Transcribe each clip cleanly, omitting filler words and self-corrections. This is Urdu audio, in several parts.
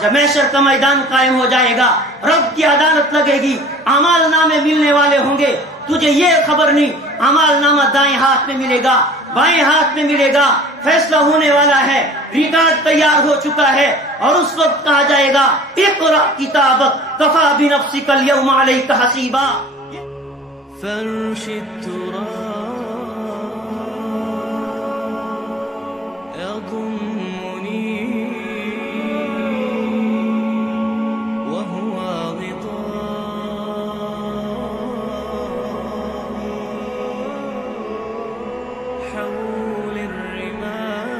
جب محشر کا میدان قائم ہو جائے گا، رب کی عدالت لگے گی، اعمال نامے ملنے والے ہوں گے، تجھے یہ خبر نہیں اعمال نامہ دائیں ہاتھ میں ملے گا بائیں ہاتھ میں ملے گا، فیصلہ ہونے والا ہے، ریکارڈ تیار ہو چکا ہے، اور اس وقت کہا جائے گا اقرأ کتابک کفی بنفسک اليوم علیک حسیبا۔ فرش التراب يضمني وهو غطاء حول الرمال۔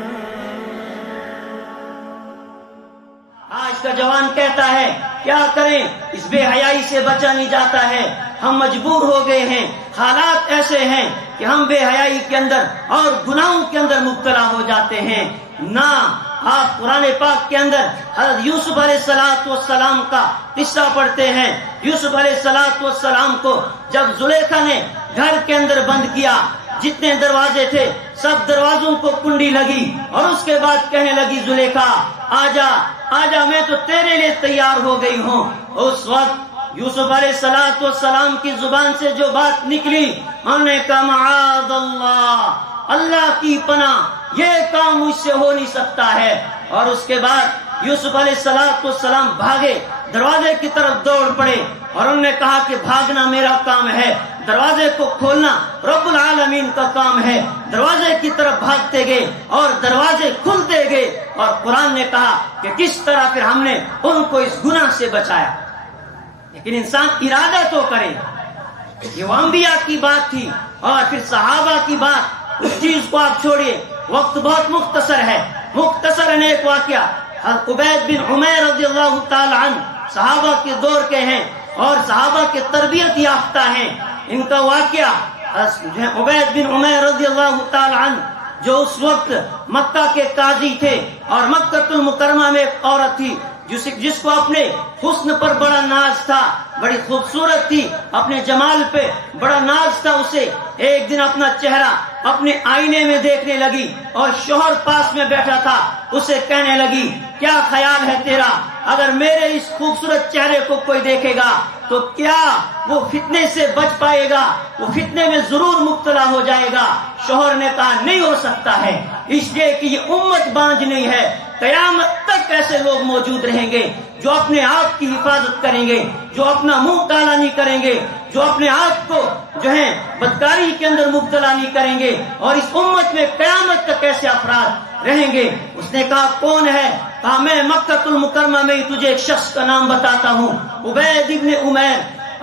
آج کا جوان کہتا ہے کیا کریں، اس بے حیائی سے بچا نہیں جاتا ہے، ہم مجبور ہو گئے ہیں، حالات ایسے ہیں کہ ہم بے حیائی کے اندر اور گناہوں کے اندر مبتلا ہو جاتے ہیں۔ نہ آپ قرآن پاک کے اندر حضرت یوسف علیہ السلام کا قصہ پڑھتے ہیں۔ یوسف علیہ السلام کو جب زلیخا نے گھر کے اندر بند کیا، جتنے دروازے تھے سب دروازوں کو کنڈی لگی، اور اس کے بعد کہنے لگی زلیخا آجا آجا، میں تو تیرے لیے تیار ہو گئی ہوں۔ اس وقت یوسف علیہ السلام کی زبان سے جو بات نکلی، انہوں نے کہا معاذ اللہ، اللہ کی پناہ، یہ کام مجھ سے ہو نہیں سکتا ہے۔ اور اس کے بعد یوسف علیہ السلام بھاگے، دروازے کی طرف دوڑ پڑے، اور انہوں نے کہا کہ بھاگنا میرا کام ہے، دروازے کو کھولنا رب العالمین کا کام ہے۔ دروازے کی طرف بھاگتے گئے اور دروازے کھلتے گئے، اور قرآن نے کہا کہ کس طرح پھر ہم نے ان کو اس گناہ سے بچایا۔ لیکن انسان ارادہ تو کرے، یہ وہ انبیاء کی بات تھی، اور پھر صحابہ کی بات، اس چیز کو آپ چھوڑیے، وقت بہت مختصر ہے، مختصر ایک واقعہ، عبید بن عمیر رضی اللہ تعالی عنہ صحابہ کے دور کے ہیں اور صحابہ کے تربیت یافتہ ہیں۔ ان کا واقعہ عبید بن عمیر رضی اللہ تعالی عنہ جو اس وقت مکہ کے قاضی تھے، اور مکہ المکرمہ میں ایک عورت تھی جس کو اپنے حسن پر بڑا ناز تھا، بڑی خوبصورت تھی، اپنے جمال پہ بڑا ناز تھا اسے۔ ایک دن اپنا چہرہ اپنے آئینے میں دیکھنے لگی، اور شوہر پاس میں بیٹھا تھا، اسے کہنے لگی کیا خیال ہے تیرا، اگر میرے اس خوبصورت چہرے کو کوئی دیکھے گا تو کیا وہ فتنے سے بچ پائے گا، وہ فتنے میں ضرور مبتلا ہو جائے گا۔ شوہر نے کہا نہیں ہو سکتا ہے، اس لیے کہ یہ امت بانج نہیں ہے، قیامت تک ایسے لوگ موجود رہیں گے جو اپنے آپ کی حفاظت کریں گے، جو اپنا منہ کالا نہیں کریں گے، جو اپنے آپ کو جو ہے بدکاری کے اندر مبتلا نہیں کریں گے، اور اس امت میں قیامت تک ایسے افراد رہیں گے۔ اس نے کہا کون ہے؟ کہا میں مکہ المکرمہ میں تجھے ایک شخص کا نام بتاتا ہوں، عبید ابن عمیر،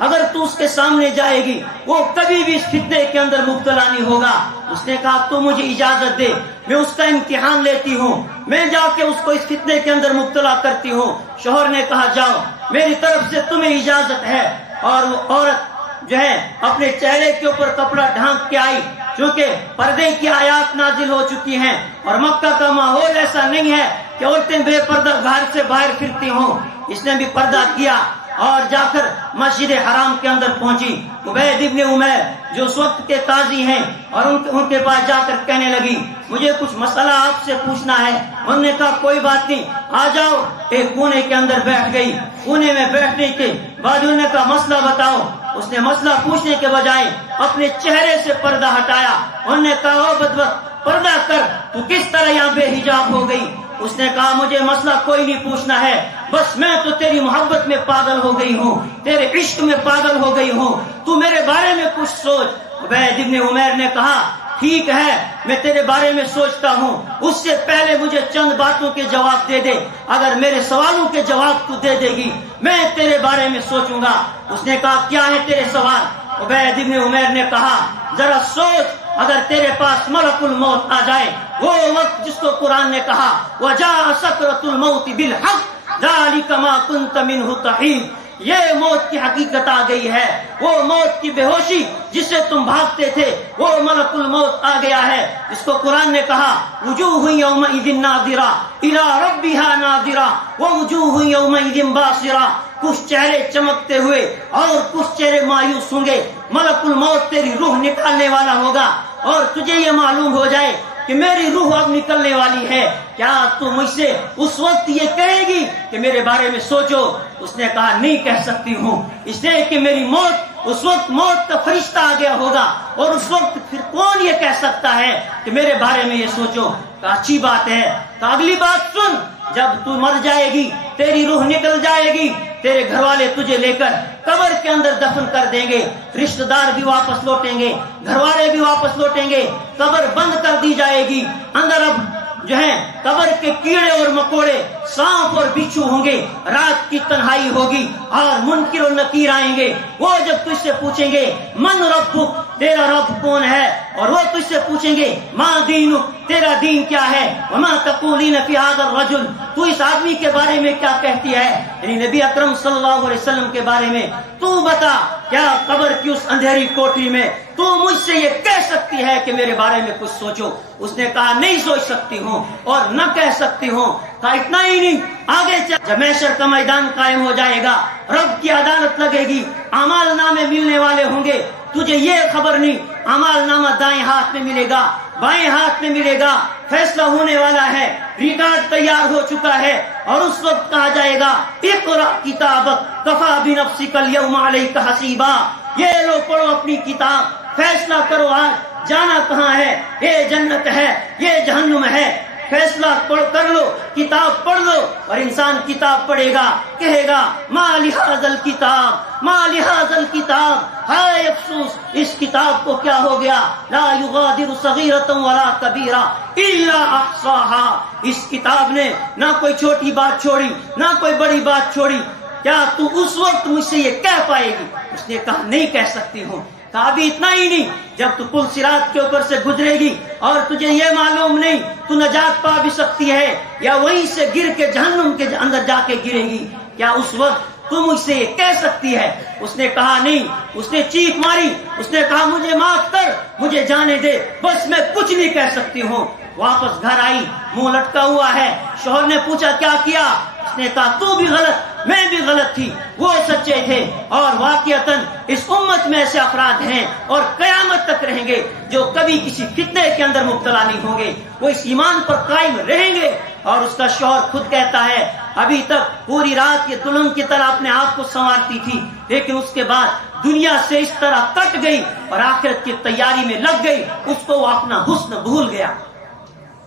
اگر تو اس کے سامنے جائے گی وہ کبھی بھی اس فتنے کے اندر مبتلا نہیں ہوگا۔ اس نے کہا تو مجھے اجازت دے، میں اس کا امتحان لیتی ہوں، میں جا کے اس کو اس فتنے کے اندر مبتلا کرتی ہوں۔ شوہر نے کہا جاؤ، میری طرف سے تمہیں اجازت ہے۔ اور وہ عورت جو ہے اپنے چہرے کے اوپر کپڑا ڈھانک کے آئی، چونکہ پردے کی آیات نازل ہو چکی ہیں، اور مکہ کا ماحول ایسا نہیں ہے کہ عورتیں بے پردہ گھر سے باہر پھرتی ہوں۔ اس نے بھی پردہ کیا اور جا کر مسجد حرام کے اندر پہنچی۔ عبید ابن عمیر جو اس وقت کے قاضی ہیں، اور ان کے پاس جا کر کہنے لگی مجھے کچھ مسئلہ آپ سے پوچھنا ہے۔ انہوں نے کہا کوئی بات نہیں، آ جاؤ۔ ایک کونے کے اندر بیٹھ گئی، کونے میں بیٹھنے کے بعد انہوں نے کہا مسئلہ بتاؤ۔ اس نے مسئلہ پوچھنے کے بجائے اپنے چہرے سے پردہ ہٹایا۔ انہوں نے کہا او بدبخت، پردہ کر، تو کس طرح یہاں بے حجاب ہو گئی؟ اس نے کہا مجھے مسئلہ کوئی نہیں پوچھنا ہے، بس میں تو تیری محبت میں پاگل ہو گئی ہوں، تیرے عشق میں پاگل ہو گئی ہوں، تو میرے بارے میں کچھ سوچ۔ عبید ابن عمیر نے کہا ٹھیک ہے، میں تیرے بارے میں سوچتا ہوں، اس سے پہلے مجھے چند باتوں کے جواب دے دے، اگر میرے سوالوں کے جواب تو دے دے گی میں تیرے بارے میں سوچوں گا۔ اس نے کہا کیا ہے تیرے سوال؟ عبید ابن عمیر نے کہا ذرا سوچ، اگر تیرے پاس ملک الموت آ جائے، وہ وقت جس کو قرآن نے کہا وَجَاءَ سَكْرَةُ الْمَوْتِ بِالْحَقِّ ذَلِكَ مَا كُنْتَ مِنْهُ تَحِيدُ، یہ موت کی حقیقت آ گئی ہے، وہ موت کی بے ہوشی جس سے تم بھاگتے تھے، وہ ملک الموت آ گیا ہے، جس کو قرآن نے کہا وجوہ یومئذ ناظرہ الی ربها ناظرہ ووجوہ یومئذ باصرہ، کچھ چہرے چمکتے ہوئے اور کچھ چہرے مایوس ہوں گے۔ ملک الموت تیری روح نکالنے والا ہوگا، اور تجھے یہ معلوم ہو جائے کہ میری روح اب نکلنے والی ہے، کیا تو مجھ سے اس وقت یہ کہے گی کہ میرے بارے میں سوچو؟ اس نے کہا نہیں کہہ سکتی ہوں، اس لیے کہ میری موت، اس وقت موت کا فرشتہ آ گیا ہوگا، اور اس وقت پھر کون یہ کہہ سکتا ہے کہ میرے بارے میں یہ سوچو؟ کہا اچھی بات ہے، تو اگلی بات سن، جب تو مر جائے گی، تیری روح نکل جائے گی، تیرے گھر والے تجھے لے کر قبر کے اندر دفن کر دیں گے، رشتہ دار بھی واپس لوٹیں گے، گھر والے بھی واپس لوٹیں گے، قبر بند کر دی جائے گی، اندر اب جو ہے قبر کے کیڑے اور مکوڑے، سانپ اور بچھو ہوں گے، رات کی تنہائی ہوگی، اور منکر و نکیر آئیں گے، وہ جب تجھ سے پوچھیں گے من ربک، تیرا رب کون ہے، اور وہ تجھ سے پوچھیں گے ما دینک، تیرا دین کیا ہے، وما تقولین فی ھذا الرجل، تو اس آدمی کے بارے میں کیا کہتی ہے، یعنی نبی اکرم صلی اللہ علیہ وسلم کے بارے میں تو بتا، کیا قبر کی اس اندھیری کوٹری میں تو مجھ سے یہ کہہ سکتی ہے کہ میرے بارے میں کچھ سوچو؟ اس نے کہا نہیں سوچ سکتی ہوں اور نہ کہہ سکتی ہوں۔ کہا اتنا ہی نہیں، آگے جب محشر کا میدان قائم ہو جائے گا، رب کی عدالت لگے گی، اعمال نامے ملنے والے ہوں گے، تجھے یہ خبر نہیں، اعمال نامہ دائیں ہاتھ میں ملے گا، بائیں ہاتھ میں ملے گا، فیصلہ ہونے والا ہے، ریکارڈ تیار ہو چکا ہے، اور اس وقت کہا جائے گا اقرأ کتابک کفی بنفسک اليوم علیک حسیبا، یہ لو پڑھو اپنی کتاب، فیصلہ کرو آج جانا کہاں ہے، یہ جنت ہے یہ جہنم ہے، فیصلہ کر لو، کتاب پڑھ لو، اور انسان کتاب پڑھے گا، کہے گا ما لہذا الکتاب، ما لہذا الکتاب، ہائے افسوس اس کتاب کو کیا ہو گیا، لا یغادر صغیرۃ ولا کبیرہ الا احصاها، اس کتاب نے نہ کوئی چھوٹی بات چھوڑی نہ کوئی بڑی بات چھوڑی، کیا تو اس وقت مجھ سے یہ کہہ پائے گی؟ اس نے کہا نہیں کہہ سکتی ہوں۔ کہا ابھی اتنا ہی نہیں، جب تو پل صراط کے اوپر سے گزرے گی اور تجھے یہ معلوم نہیں تو نجات پا بھی سکتی ہے یا وہیں سے گر کے جہنم کے اندر جا کے گرے گی، کیا اس وقت تو مجھ سے یہ کہہ سکتی ہے؟ اس نے کہا نہیں، اس نے چیخ ماری، اس نے کہا مجھے معاف کر، مجھے جانے دے، بس میں کچھ نہیں کہہ سکتی ہوں۔ واپس گھر آئی، منہ لٹکا ہوا ہے، شوہر نے پوچھا کیا کیا؟ اس نے کہا تو بھی غلط، میں بھی غلط تھی، وہ سچے تھے، اور واقعتاً اس امت میں ایسے افراد ہیں اور قیامت تک رہیں گے جو کبھی کسی فتنے کے اندر مبتلا نہیں ہوں گے، وہ اس ایمان پر قائم رہیں گے۔ اور اس کا شوہر خود کہتا ہے ابھی تک پوری رات یہ دلہن کی طرح اپنے آپ کو سنوارتی تھی، لیکن اس کے بعد دنیا سے اس طرح کٹ گئی اور آخرت کی تیاری میں لگ گئی، اس کو وہ اپنا حسن بھول گیا۔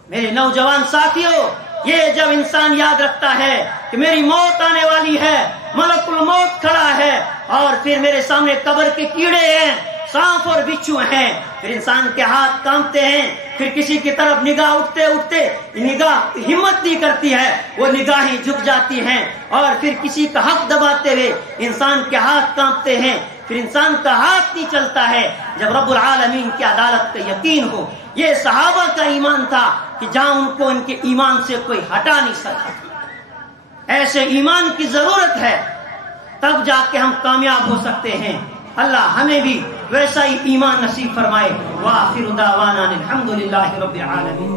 میرے نوجوان ساتھیوں، یہ جب انسان یاد رکھتا ہے کہ میری موت آنے والی ہے، ملک الموت کھڑا ہے، اور پھر میرے سامنے قبر کے کیڑے ہیں، سانپ اور بچھو ہیں، پھر انسان کے ہاتھ کانپتے ہیں، پھر کسی کی طرف نگاہ اٹھتے اٹھتے نگاہ ہمت نہیں کرتی ہے، وہ نگاہیں جھک جاتی ہیں، اور پھر کسی کا حق دباتے ہوئے انسان کے ہاتھ کانپتے ہیں، پھر انسان کا ہاتھ نہیں چلتا ہے جب رب العالمین کی عدالت کا یقین ہو۔ یہ صحابہ کا ایمان تھا کہ جہاں ان کو ان کے ایمان سے کوئی ہٹا نہیں سکتا، ایسے ایمان کی ضرورت ہے، تب جا کے ہم کامیاب ہو سکتے ہیں۔ اللہ ہمیں بھی ویسا ہی ایمان نصیب فرمائے۔ وآخر دعوانا الحمدللہ رب العالمین۔